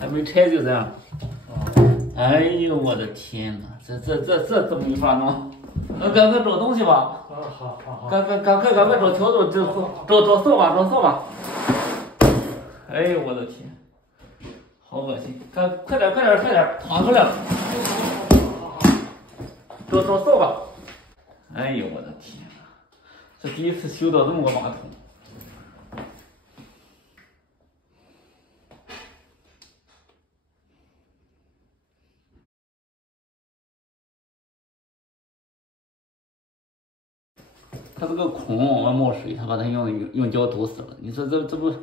还没拆就这样。哎呦我的天哪，这怎么没法弄？赶快找东西吧。好。赶快找笤帚，找扫把。哎呦我的天，好恶心！快点，躺出来了。找扫把。哎呦我的天哪，这第一次修到这么个马桶。它这个孔往外冒水，它把它用胶堵死了。你说这不？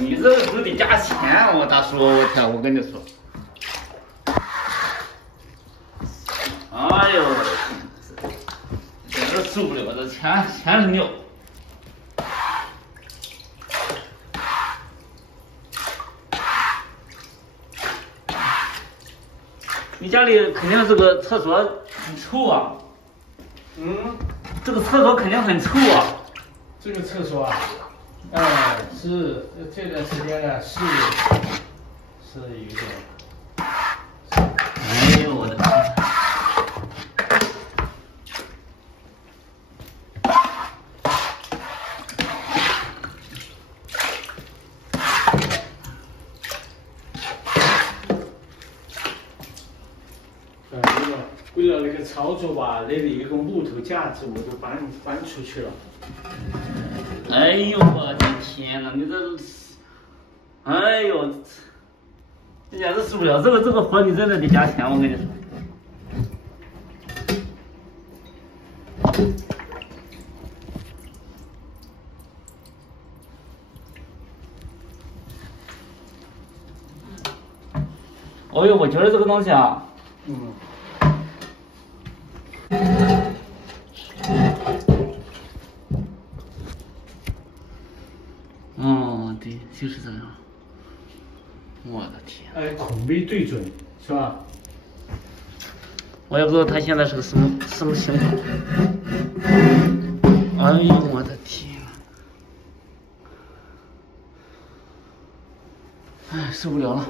你这个得加钱，我大叔，我天，我跟你说，哎呦，简直受不了，这钱是尿。你家里肯定这个厕所很臭啊。这个厕所肯定很臭啊。这个厕所啊。是这段时间呢，是有点。哎呦我的天！为了那个操作吧，那里一个木头架子，我就搬出去了。哎呦我的天哪，你这，哎呦，这简直受不了！这个活你真的得加钱，我跟你说。哦呦，我觉得这个东西啊，对，就是这样。我的天！孔没对准，是吧？我也不知道他现在是个什么情况。哎呦我的天！哎，受不了了。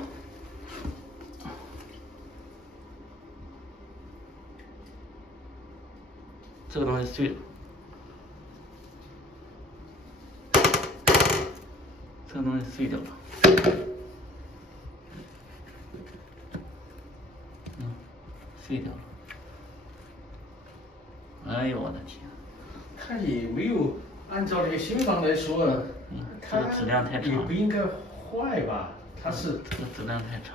这个东西碎了。这个东西碎掉了，碎掉了。哎呦我的天！它也没有按照那个新房来说，这个质量太差了。也不应该坏吧？它是这个质量太差。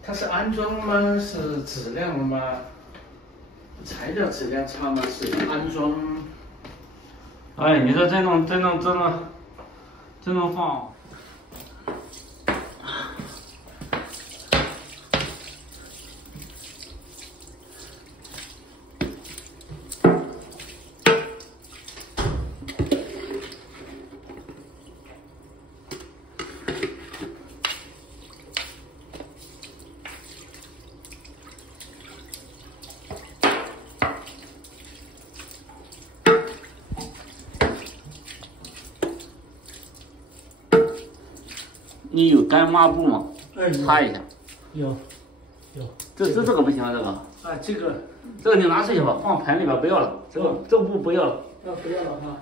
它是安装吗？是质量吗？材料质量差吗？是安装？哎，你说真能放？你有干抹布吗？擦一下。有。这个不行，这个。这个你拿出去吧，放盆里边不要了。这个布不要了。不要了哈。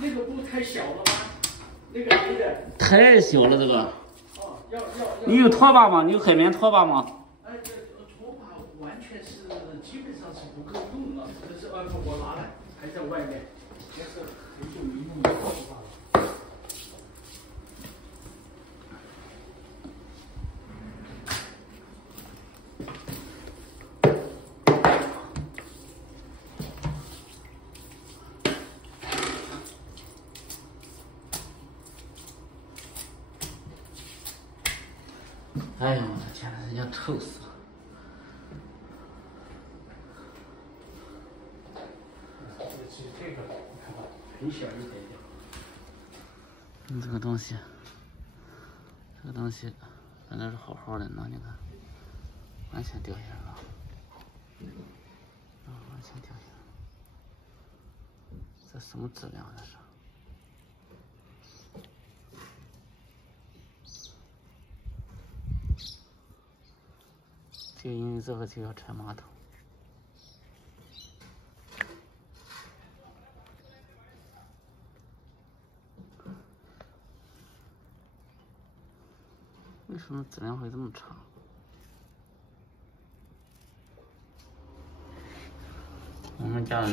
那个布太小了吗？那个黑的。太小了，这个。要。你有拖把吗？你有海绵拖把吗？这拖把完全是基本上是不够用了。可是我拿来还在外面，但是很久没用的拖把了。简直要臭死了。这个看吧，很小一点点。这个东西，本来是好好的呢，你看，完全掉下来了。完全掉下来了。这什么质量？这是？就因为这个就要拆马桶。为什么质量会这么差？我们加了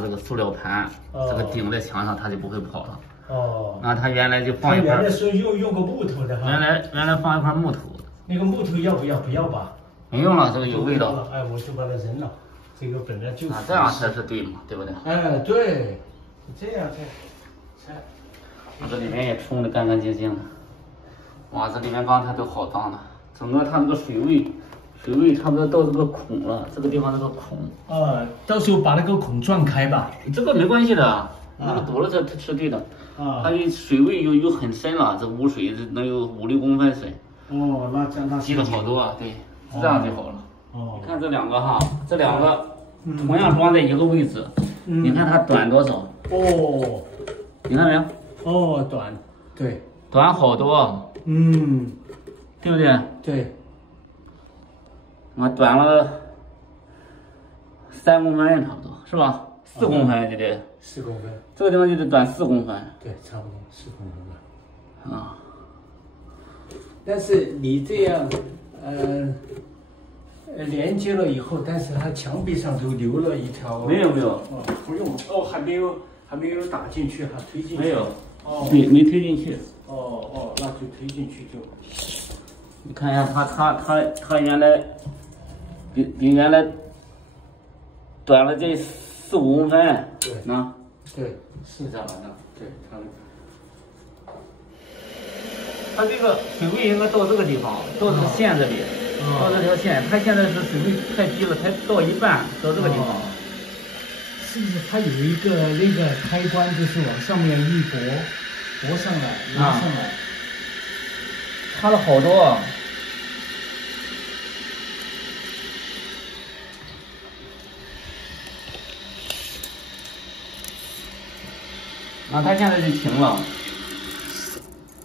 这个塑料盘，这个顶在墙上，它就不会跑了。哦。那它原来就放一块。原来是用个木头的哈。原来放一块木头。那个木头要不要？不要吧。没用了，这个有味道。哎，我就把它扔了。这个本来就。这样才是对嘛，对不对？哎，对，这样才。这里面也冲得干干净净的。哇，这里面刚才都好脏的，整个它这个水位差不多到这个孔了，这个地方这个孔。到时候把那个孔撞开吧。这个没关系的，那个堵了它是对的。它水位有很深了，这污水能有5-6公分深。哦，那积了好多啊，对，这样就好了。哦。你看这两个哈，这两个同样装在一个位置，你看它短多少？哦。你看没有？哦，短，对。短好多。对不对？对。我短了3公分差不多，是吧？4公分就得。4公分。这个地方就得短4公分。对，差不多4公分吧。啊。但是你这样，连接了以后，但是它墙壁上都留了一条。没有。哦，不用。哦，还没有打进去，还推进去。没有。哦。没推进去。哦，那就推进去就。你看一下，它原来比原来短了这4-5公分。对。那。对，是这样的。对，它这个水位应该到这个地方，到这个线这里，到这条线。它现在是水位太低了，才到一半，到这个地方。是不是它有一个那个开关，就是往上面一拨上来，拉上来？差了好多。那它现在就停了。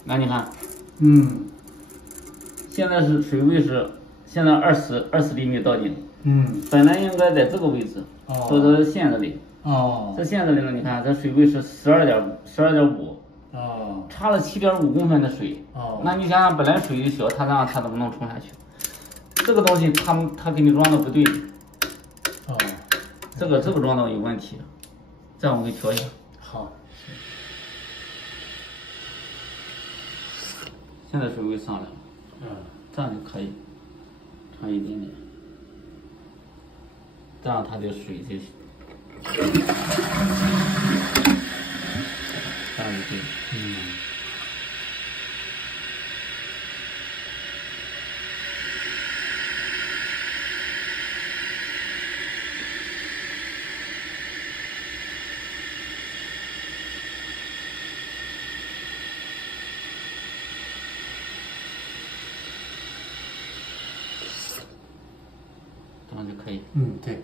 那你看，现在是水位是现在20厘米到顶。本来应该在这个位置，到这线这里。这线这里呢，你看这水位是12.5。差了7.5公分的水。那你想想，本来水就小，它这样它怎么能冲下去？这个东西它给你装的不对。这个装的有问题。这样我给调一下。好。现在水位上来了。这样就可以，差一点点。这样它的水就。这样就可以。这样就可以。对。